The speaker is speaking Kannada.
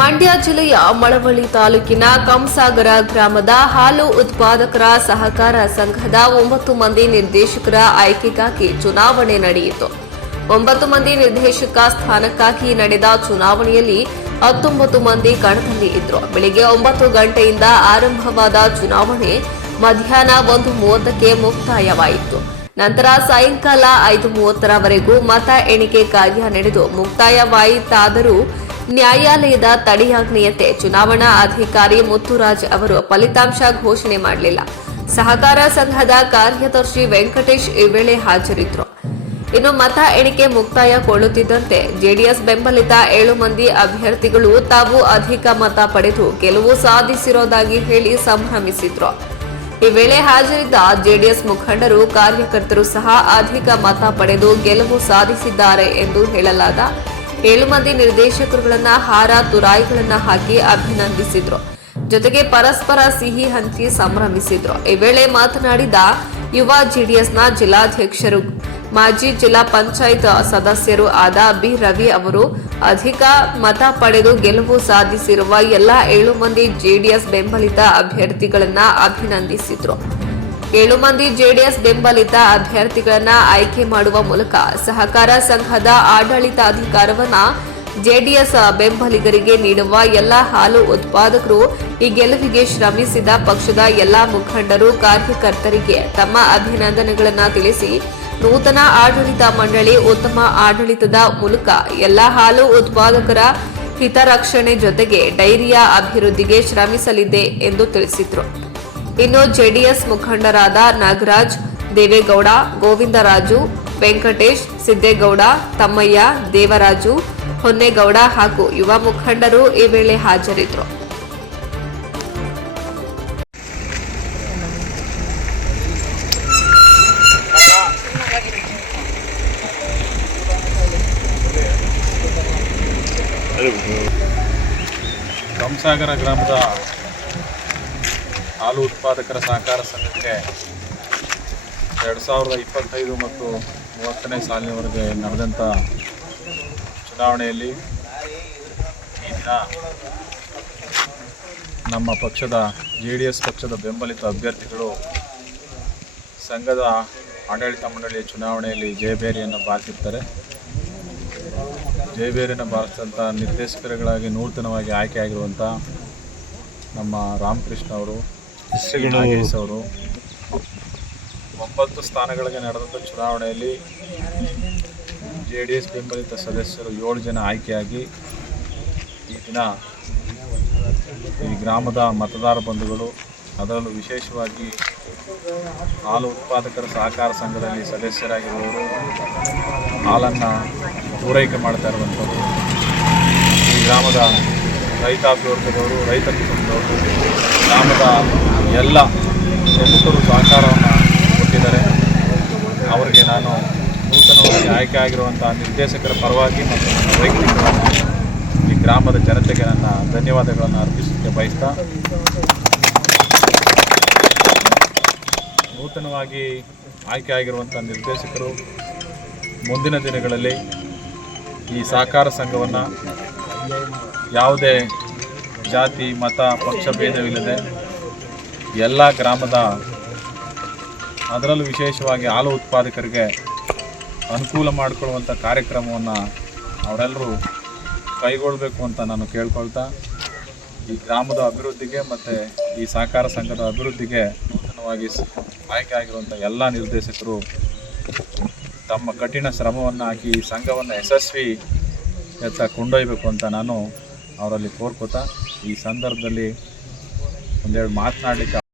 ಮಂಡ್ಯ ಜಿಲ್ಲೆಯ ಮಳವಳ್ಳಿ ತಾಲೂಕಿನ ಕಂಸಾಗರ ಗ್ರಾಮದ ಹಾಲು ಉತ್ಪಾದಕರ ಸಹಕಾರ ಸಂಘದ ಒಂಬತ್ತು ಮಂದಿ ನಿರ್ದೇಶಕರ ಆಯ್ಕೆಗಾಗಿ ಚುನಾವಣೆ ನಡೆಯಿತು. ಒಂಬತ್ತು ಮಂದಿ ನಿರ್ದೇಶಕ ಸ್ಥಾನಕ್ಕಾಗಿ ನಡೆದ ಚುನಾವಣೆಯಲ್ಲಿ ಹತ್ತೊಂಬತ್ತು ಮಂದಿ ಕಣದಲ್ಲಿ ಇದ್ರು. ಬೆಳಿಗ್ಗೆ ಒಂಬತ್ತು ಗಂಟೆಯಿಂದ ಆರಂಭವಾದ ಚುನಾವಣೆ ಮಧ್ಯಾಹ್ನ ಒಂದು ಮೂವತ್ತಕ್ಕೆ ಮುಕ್ತಾಯವಾಯಿತು. ನಂತರ ಸಾಯಂಕಾಲ ಐದು ಮೂವತ್ತರವರೆಗೂ ಮತ ಎಣಿಕೆ ಕಾರ್ಯ ನಡೆದು ಮುಕ್ತಾಯವಾಯಿತಾದರೂ ನ್ಯಾಯಾಲಯದ ತಡೆಯಾಜ್ಞೆಯಂತೆ ಚುನಾವಣಾ ಅಧಿಕಾರಿ ಮುತ್ತುರಾಜ್ ಅವರು ಫಲಿತಾಂಶ ಘೋಷಣೆ ಮಾಡಲಿಲ್ಲ. ಸಹಕಾರ ಸಂಘದ ಕಾರ್ಯದರ್ಶಿ ವೆಂಕಟೇಶ್ ಈ ವೇಳೆ ಹಾಜರಿದ್ರು. ಇನ್ನು ಮತ ಎಣಿಕೆ ಮುಕ್ತಾಯಗೊಳ್ಳುತ್ತಿದ್ದಂತೆ ಜೆಡಿಎಸ್ ಬೆಂಬಲಿತ ಏಳು ಮಂದಿ ಅಭ್ಯರ್ಥಿಗಳು ತಾವು ಅಧಿಕ ಮತ ಪಡೆದು ಗೆಲುವು ಸಾಧಿಸಿರೋದಾಗಿ ಹೇಳಿ ಸಂಭ್ರಮಿಸಿದ್ರು. ಈ ವೇಳೆ ಹಾಜರಿದ್ದ ಜೆಡಿಎಸ್ ಮುಖಂಡರು, ಕಾರ್ಯಕರ್ತರು ಸಹ ಅಧಿಕ ಮತ ಪಡೆದು ಗೆಲುವು ಸಾಧಿಸಿದ್ದಾರೆ ಎಂದು ಹೇಳಲಾದ ಏಳು ಮಂದಿ ನಿರ್ದೇಶಕರುಗಳನ್ನ ಹಾರ, ತುರಾಯಿಗಳನ್ನ ಹಾಕಿ ಅಭಿನಂದಿಸಿದ್ರು. ಜೊತೆಗೆ ಪರಸ್ಪರ ಸಿಹಿ ಹಂಚಿ ಸಂಭ್ರಮಿಸಿದ್ರು. ಈ ವೇಳೆ ಮಾತನಾಡಿದ ಯುವ ಜೆಡಿಎಸ್ನ ಜಿಲ್ಲಾಧ್ಯಕ್ಷರು, ಮಾಜಿ ಜಿಲ್ಲಾ ಪಂಚಾಯತ್ ಸದಸ್ಯರು ಆದ ಬಿ. ರವಿ ಅವರು, ಅಧಿಕ ಮತ ಪಡೆದು ಗೆಲುವು ಸಾಧಿಸಿರುವ ಎಲ್ಲಾ ಏಳು ಮಂದಿ ಜೆಡಿಎಸ್ ಬೆಂಬಲಿತ ಅಭ್ಯರ್ಥಿಗಳನ್ನ ಅಭಿನಂದಿಸಿದ್ರು. ಏಳು ಮಂದಿ ಜೆಡಿಎಸ್ ಬೆಂಬಲಿತ ಅಭ್ಯರ್ಥಿಗಳನ್ನ ಆಯ್ಕೆ ಮಾಡುವ ಮೂಲಕ ಸಹಕಾರ ಸಂಘದ ಆಡಳಿತಾಧಿಕಾರವನ್ನ ಜೆಡಿಎಸ್ ಬೆಂಬಲಿಗರಿಗೆ ನೀಡುವ ಎಲ್ಲ ಹಾಲು ಉತ್ಪಾದಕರು ಈ ಗೆಲುವಿಗೆ ಶ್ರಮಿಸಿದ ಪಕ್ಷದ ಎಲ್ಲಾ ಮುಖಂಡರು, ಕಾರ್ಯಕರ್ತರಿಗೆ ತಮ್ಮ ಅಭಿನಂದನೆಗಳನ್ನು ತಿಳಿಸಿ ನೂತನ ಆಡಳಿತ ಮಂಡಳಿ, ಉತ್ತಮ ಆಡಳಿತದ ಮೂಲಕ ಎಲ್ಲ ಹಾಲು ಉತ್ಪಾದಕರ ಹಿತರಕ್ಷಣೆ ಜೊತೆಗೆ ಡೈರಿಯ ಅಭಿವೃದ್ಧಿಗೆ ಶ್ರಮಿಸಲಿದೆ ಎಂದು ತಿಳಿಸಿದರು. ಇನ್ನು ಜೆಡಿಎಸ್ ಮುಖಂಡರಾದ ನಾಗರಾಜ್, ದೇವೇಗೌಡ, ಗೋವಿಂದರಾಜು, ವೆಂಕಟೇಶ್, ಸಿದ್ದೇಗೌಡ, ತಮ್ಮಯ್ಯ, ದೇವರಾಜು, ಹೊನ್ನೇಗೌಡ ಹಾಗೂ ಯುವ ಮುಖಂಡರು ಈ ವೇಳೆ ಹಾಜರಿದ್ದರು. ಕಂಸಾಗರ ಗ್ರಾಮದ ಹಾಲು ಉತ್ಪಾದಕರ ಸಹಕಾರ ಸಂಘಕ್ಕೆ ಎರಡು ಸಾವಿರದ ಇಪ್ಪತ್ತೈದು ಮತ್ತು ಮೂವತ್ತನೇ ಸಾಲಿನವರೆಗೆ ನಡೆದಂಥ ಚುನಾವಣೆಯಲ್ಲಿ ನಮ್ಮ ಪಕ್ಷದ ಜೆ ಡಿ ಎಸ್ ಪಕ್ಷದ ಬೆಂಬಲಿತ ಅಭ್ಯರ್ಥಿಗಳು ಸಂಘದ ಆಡಳಿತ ಮಂಡಳಿಯ ಚುನಾವಣೆಯಲ್ಲಿ ಜಯಬೇರಿಯನ್ನು ಬಾರಿಸಿರ್ತಾರೆ. ಜಯಬೇರಿಯನ್ನು ಬಾರಿಸಿದಂಥ ನಿರ್ದೇಶಕರುಗಳಾಗಿ ನೂತನವಾಗಿ ಆಯ್ಕೆಯಾಗಿರುವಂಥ ನಮ್ಮ ರಾಮಕೃಷ್ಣ ಅವರು ನಾಗೇಶ್ ಅವರು ಒಂಬತ್ತು ಸ್ಥಾನಗಳಿಗೆ ನಡೆದಂಥ ಚುನಾವಣೆಯಲ್ಲಿ ಜೆ ಡಿ ಎಸ್ ಬೆಂಬಲಿತ ಸದಸ್ಯರು ಏಳು ಜನ ಆಯ್ಕೆಯಾಗಿ ಈ ದಿನ ಈ ಗ್ರಾಮದ ಮತದಾರ ಬಂಧುಗಳು ಅದರಲ್ಲೂ ವಿಶೇಷವಾಗಿ ಹಾಲು ಉತ್ಪಾದಕರ ಸಹಕಾರ ಸಂಘದಲ್ಲಿ ಸದಸ್ಯರಾಗಿರುವವರು ಹಾಲನ್ನು ಪೂರೈಕೆ ಮಾಡ್ತಾ ಇರುವಂಥದ್ದು ಈ ಗ್ರಾಮದ ರೈತಾಪಿ ವರ್ಗದವರು ರೈತ ಕುಟುಂಬದವರು, ಗ್ರಾಮದ ಎಲ್ಲ ಪ್ರಮುಖರು ಸಹಕಾರವನ್ನು ಕೊಟ್ಟಿದ್ದಾರೆ. ಅವರಿಗೆ ನಾನು ನೂತನವಾಗಿ ಆಯ್ಕೆ ಆಗಿರುವಂಥ ನಿರ್ದೇಶಕರ ಪರವಾಗಿ ಮತ್ತು ವೈಯಕ್ತಿಕವಾಗಿ ಈ ಗ್ರಾಮದ ಜನತೆಗೆ ನನ್ನ ಧನ್ಯವಾದಗಳನ್ನು ಅರ್ಪಿಸಲಿಕ್ಕೆ ಬಯಸ್ತಾ ನೂತನವಾಗಿ ಆಯ್ಕೆ ಆಗಿರುವಂಥ ನಿರ್ದೇಶಕರು, ಮುಂದಿನ ದಿನಗಳಲ್ಲಿ ಈ ಸಹಕಾರ ಸಂಘವನ್ನು ಯಾವುದೇ ಜಾತಿ, ಮತ, ಪಕ್ಷ, ಭೇದವಿಲ್ಲದೆ ಎಲ್ಲ ಗ್ರಾಮದ ಅದರಲ್ಲೂ ವಿಶೇಷವಾಗಿ ಹಾಲು ಉತ್ಪಾದಕರಿಗೆ ಅನುಕೂಲ ಮಾಡಿಕೊಳ್ಳುವಂಥ ಕಾರ್ಯಕ್ರಮವನ್ನು ಅವರೆಲ್ಲರೂ ಕೈಗೊಳ್ಳಬೇಕು ಅಂತ ನಾನು ಕೇಳ್ಕೊಳ್ತಾ, ಈ ಗ್ರಾಮದ ಅಭಿವೃದ್ಧಿಗೆ ಮತ್ತು ಈ ಸಹಕಾರ ಸಂಘದ ಅಭಿವೃದ್ಧಿಗೆ ನೂತನವಾಗಿ ಆಯ್ಕೆ ಆಗಿರುವಂಥ ಎಲ್ಲ ನಿರ್ದೇಶಕರು ತಮ್ಮ ಕಠಿಣ ಶ್ರಮವನ್ನು ಹಾಕಿ ಈ ಸಂಘವನ್ನು ಯಶಸ್ವಿ ಎತ್ತ ಕೊಂಡೊಯ್ಯಬೇಕು ಅಂತ ನಾನು ಅವರಲ್ಲಿ ಕೋರ್ಕೋತಾ ಈ ಸಂದರ್ಭದಲ್ಲಿ ಒಂದೆರಡು ಮಾತನಾಡಲಿಕ್ಕೆ